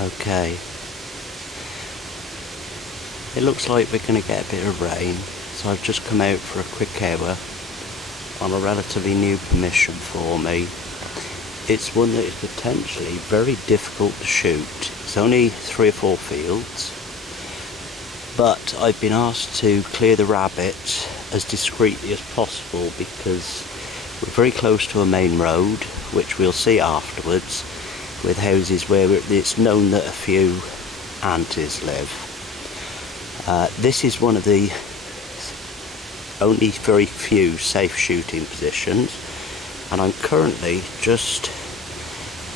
Okay. It looks like we're going to get a bit of rain, so I've just come out for a quick hour on a relatively new permission for me. It's one that is potentially very difficult to shoot. It's only 3 or 4 fields, but I've been asked to clear the rabbit as discreetly as possible because we're very close to a main road, which we'll see afterwards, with houses where it's known that a few aunties live. This is one of the only very few safe shooting positions, and I'm currently just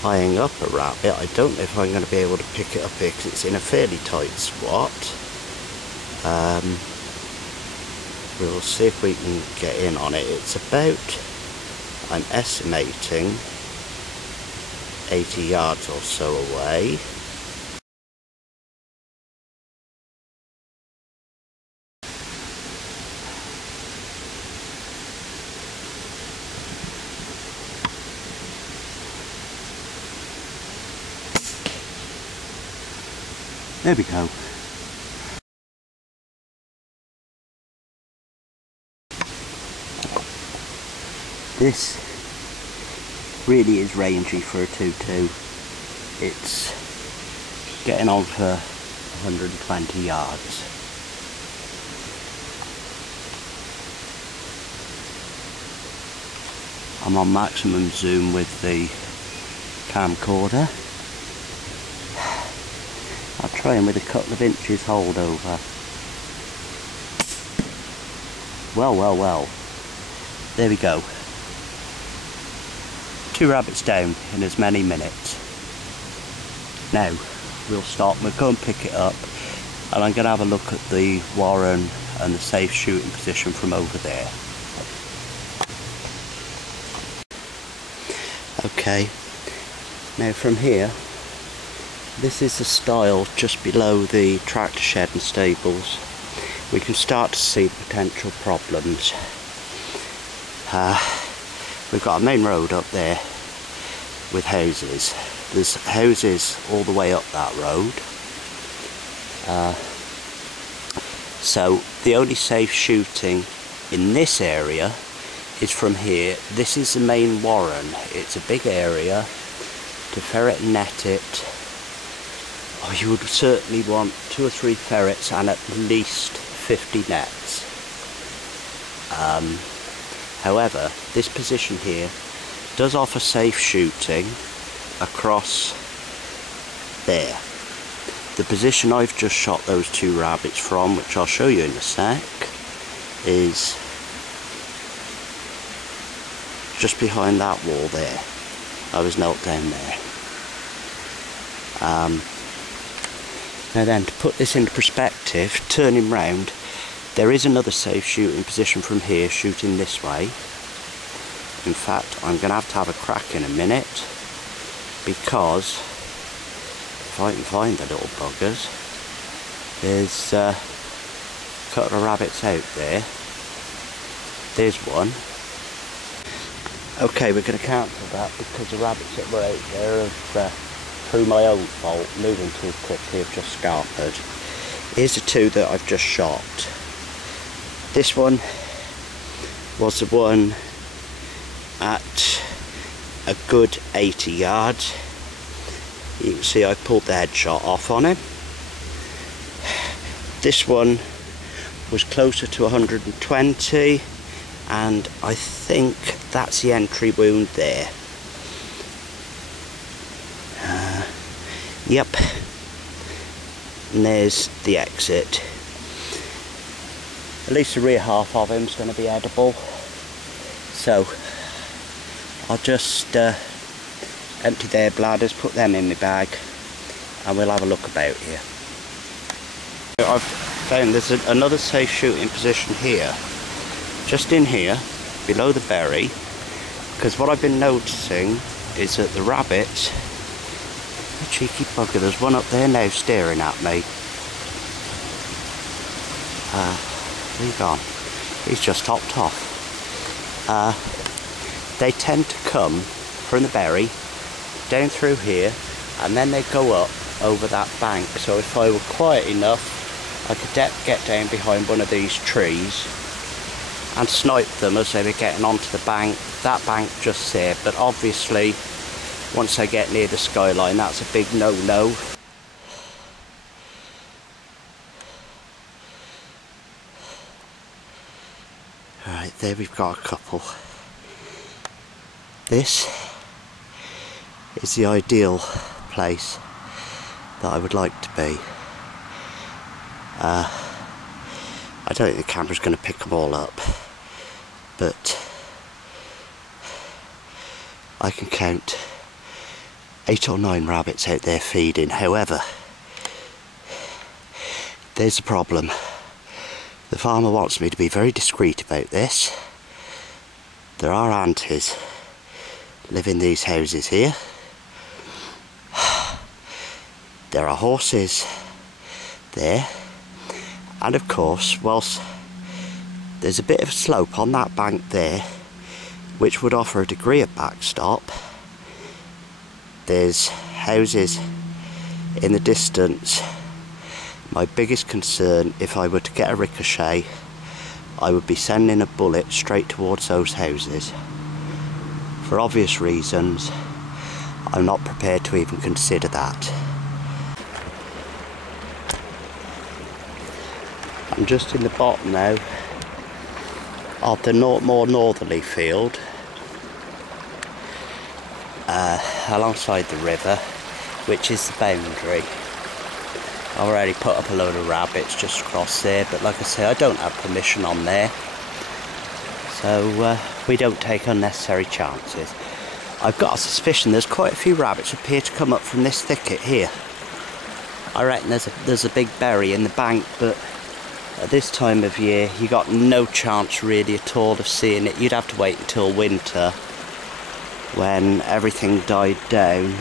eyeing up a rabbit. I don't know if I'm going to be able to pick it up here because it's in a fairly tight spot. We'll see if we can get in on it. It's about, I'm estimating, 80 yards or so away. There we go. This really is rangy for a 2-2. It's getting on for 120 yards. I'm on maximum zoom with the camcorder. I'll try him with a couple of inches holdover. Well, well, well. There we go. 2 rabbits down in as many minutes. Now, we'll stop, we'll go and pick it up, and I'm going to have a look at the warren and the safe shooting position from over there. Okay, now from here, this is the stile just below the tractor shed and stables. We can start to see the potential problems. We've got a main road up there with houses. There's houses all the way up that road. So the only safe shooting in this area is from here. This is the main warren. It's a big area. To ferret and net it, oh, you would certainly want 2 or 3 ferrets and at least 50 nets. However, this position here does offer safe shooting across there. The position I've just shot those 2 rabbits from, which I'll show you in a sec, is just behind that wall there. I was knelt down there. Now then, to put this into perspective, turning round, there is another safe shooting position from here, shooting this way. In fact, I'm going to have a crack in a minute, because if I can find the little buggers, there's a couple of rabbits out there. There's one. Okay, we're going to cancel that because the rabbits that were out there have, through my own fault, moving too quickly, have just scampered. Here's the 2 that I've just shot. This one was the one at a good 80 yards. You can see I pulled the headshot off on him. This one was closer to 120, and I think that's the entry wound there. Yep, and there's the exit. At least the rear half of him is going to be edible, so I'll just empty their bladders, put them in my bag, and we'll have a look about here. I've found there's another safe shooting position here, just in here, below the berry, because what I've been noticing is that the rabbits, a cheeky bugger, there's one up there now staring at me. Where you gone? He's just hopped off. They tend to come from the berry, down through here, and then they go up over that bank, so if I were quiet enough I could get down behind one of these trees and snipe them as they were getting onto the bank, that bank just there. But obviously once I get near the skyline, that's a big no-no. Alright, there we've got a couple. This is the ideal place that I would like to be. I don't think the camera's going to pick them all up, but I can count 8 or 9 rabbits out there feeding. However, there's a problem. The farmer wants me to be very discreet about this. There are aunties live in these houses here. There are horses there, and of course, whilst there's a bit of a slope on that bank there which would offer a degree of backstop, there's houses in the distance. My biggest concern, if I were to get a ricochet, I would be sending a bullet straight towards those houses. For obvious reasons, I'm not prepared to even consider that. I'm just in the bottom now of the more northerly field, alongside the river, which is the boundary. I've already put up a load of rabbits just across there, but like I say, I don't have permission on there, so we don't take unnecessary chances. I've got a suspicion there's quite a few rabbits appear to come up from this thicket here. I reckon there's a big berry in the bank, but at this time of year you got no chance really at all of seeing it. You'd have to wait until winter when everything died down,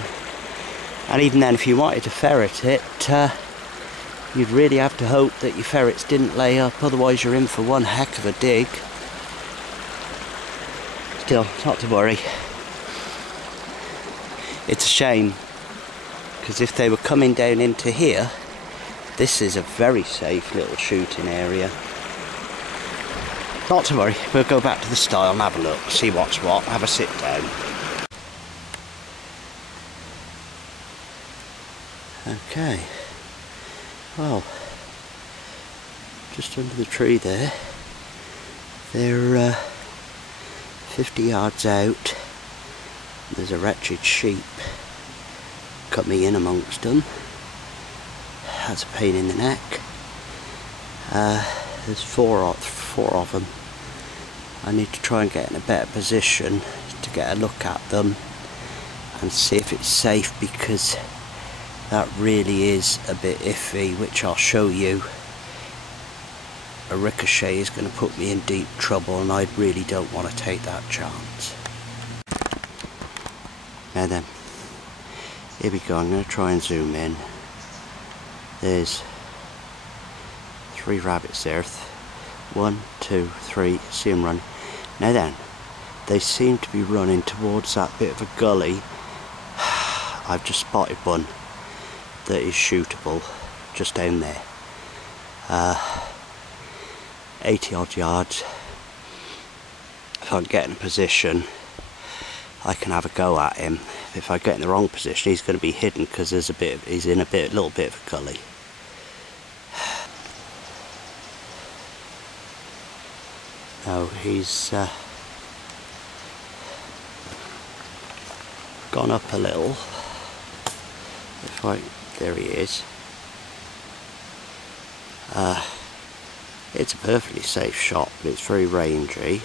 and even then if you wanted to ferret it, you'd really have to hope that your ferrets didn't lay up, otherwise you're in for one heck of a dig. Still, not to worry. It's a shame, because if they were coming down into here, this is a very safe little shooting area. Not to worry, we'll go back to the stile and have a look, see what's what, have a sit down. Okay, well, just under the tree there, they're 50 yards out. There's a wretched sheep coming in amongst them. That's a pain in the neck. There's four of them. I need to try and get in a better position to get a look at them and see if it's safe, because that really is a bit iffy, which I'll show you. A ricochet is going to put me in deep trouble, and I really don't want to take that chance. Now then, here we go. I'm going to try and zoom in. There's 3 rabbits there. 1, 2, 3. See them run. Now then, they seem to be running towards that bit of a gully. I've just spotted one that is shootable just down there. 80 odd yards. If I get in a position, I can have a go at him. If I get in the wrong position, he's going to be hidden because he's in a little bit of a gully. No, he's gone up a little. There he is. It's a perfectly safe shot, but it's very rangy.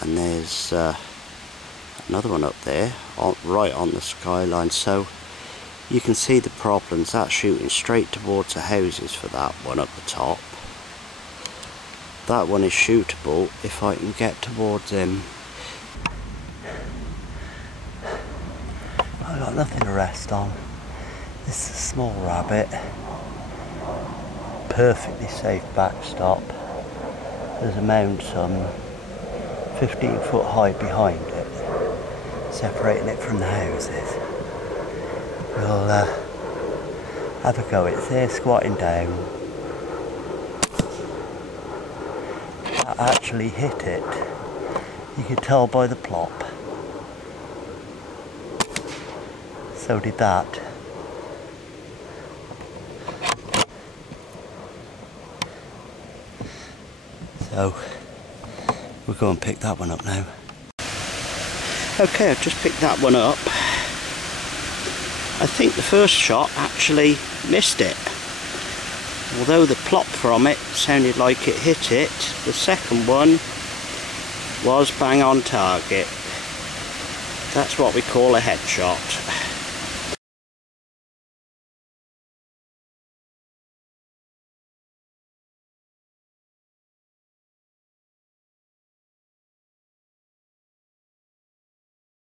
And there's another one up there, right on the skyline. So you can see the problems. That's shooting straight towards the houses for that one up the top. That one is shootable if I can get towards him. I've got nothing to rest on. This is a small rabbit. Perfectly safe backstop. There's a mound some 15 foot high behind it, separating it from the houses. We'll Have a go, it's there squatting down. That actually hit it. You could tell by the plop. So did that. So we'll go and pick that one up now. Okay, I've just picked that one up. I think the first shot actually missed it. Although the plop from it sounded like it hit it, the second one was bang on target. That's what we call a headshot.